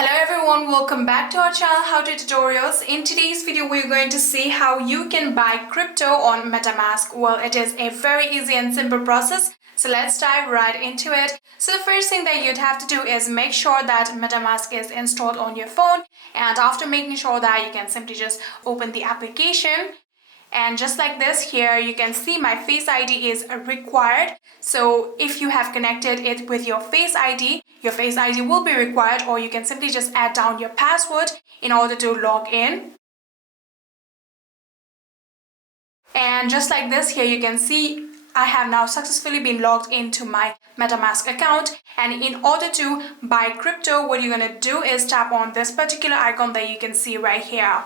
Hello everyone, welcome back to our channel How To Tutorials. In today's video we're going to see how you can buy crypto on MetaMask. Well, it is a very easy and simple process, so let's dive right into it. So the first thing that you'd have to do is make sure that MetaMask is installed on your phone, and after making sure that, you can simply just open the application. And just like this, here you can see my Face ID is required. So if you have connected it with your Face ID will be required, or you can simply just add down your password in order to log in. And just like this, here you can see I have now successfully been logged into my MetaMask account. And in order to buy crypto, what you're gonna do is tap on this particular icon that you can see right here.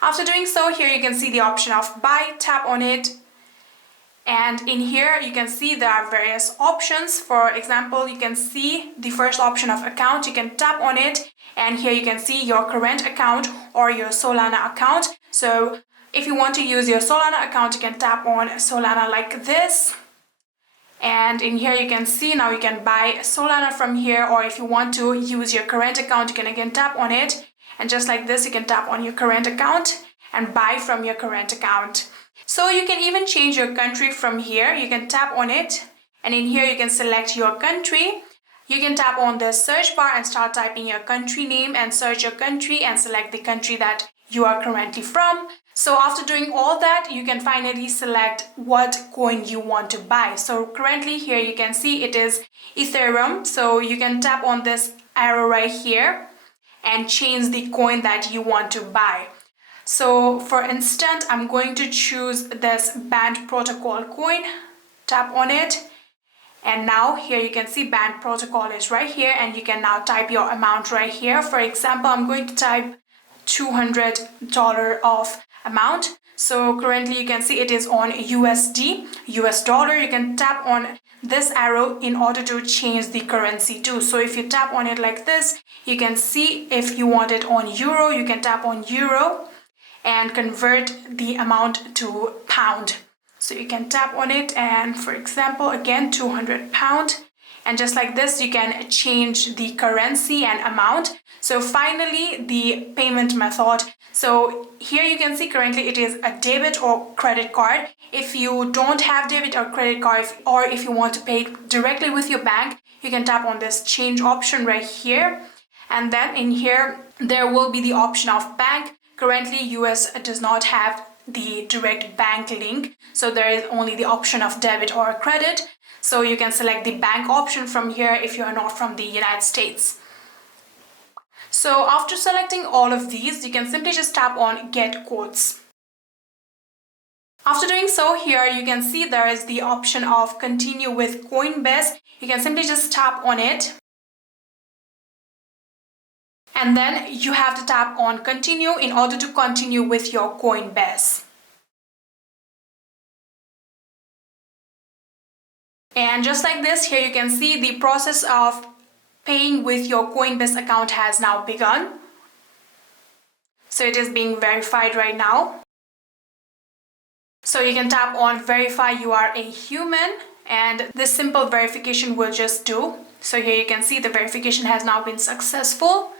After doing so, here you can see the option of buy, tap on it. And in here you can see there are various options. For example, you can see the first option of account, you can tap on it, and here you can see your current account or your Solana account. So if you want to use your Solana account, you can tap on Solana like this. And in here you can see now you can buy Solana from here, or if you want to use your current account, you can again tap on it. And just like this, you can tap on your current account and buy from your current account. So you can even change your country from here. You can tap on it, and in here you can select your country. You can tap on the search bar and start typing your country name and search your country and select the country that you are currently from. So after doing all that, you can finally select what coin you want to buy. So currently here you can see it is Ethereum. So you can tap on this arrow right here and change the coin that you want to buy. So for instance, I'm going to choose this Band Protocol coin, tap on it, and now here you can see Band Protocol is right here, and you can now type your amount right here. For example, I'm going to type $200 of amount. So currently you can see it is on USD, US dollar. You can tap on this arrow in order to change the currency too. So if you tap on it like this, you can see if you want it on euro, you can tap on euro and convert the amount to pound. So you can tap on it, and for example, again, 200 pound. And just like this, you can change the currency and amount. So finally, the payment method. So here you can see currently it is a debit or credit card. If you don't have debit or credit card, or if you want to pay directly with your bank, you can tap on this change option right here. And then in here, there will be the option of bank. Currently, US does not have the direct bank link, so there is only the option of debit or credit. So you can select the bank option from here if you are not from the United States. So after selecting all of these, you can simply just tap on Get Quotes. After doing so, here you can see there is the option of Continue with Coinbase. You can simply just tap on it. And then you have to tap on Continue in order to continue with your Coinbase. And just like this, here you can see the process of paying with your Coinbase account has now begun. So it is being verified right now. So you can tap on Verify you are a human, and this simple verification will just do. So here you can see the verification has now been successful.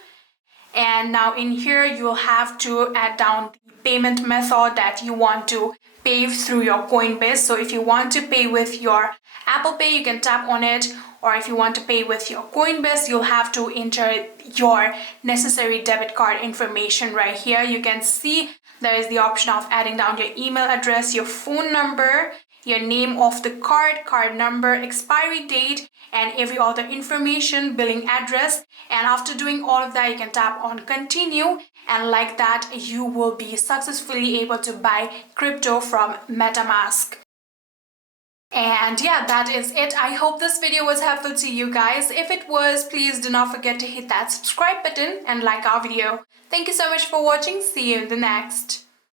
And now in here you will have to add down the payment method that you want to pay through your Coinbase. So if you want to pay with your Apple Pay, you can tap on it, or if you want to pay with your Coinbase, you'll have to enter your necessary debit card information right here. You can see there is the option of adding down your email address, your phone number, your name of the card number, expiry date, and every other information, billing address. And after doing all of that, you can tap on Continue, and like that you will be successfully able to buy crypto from MetaMask. And yeah, that is it. I hope this video was helpful to you guys. If it was, please do not forget to hit that subscribe button and like our video. Thank you so much for watching. See you in the next.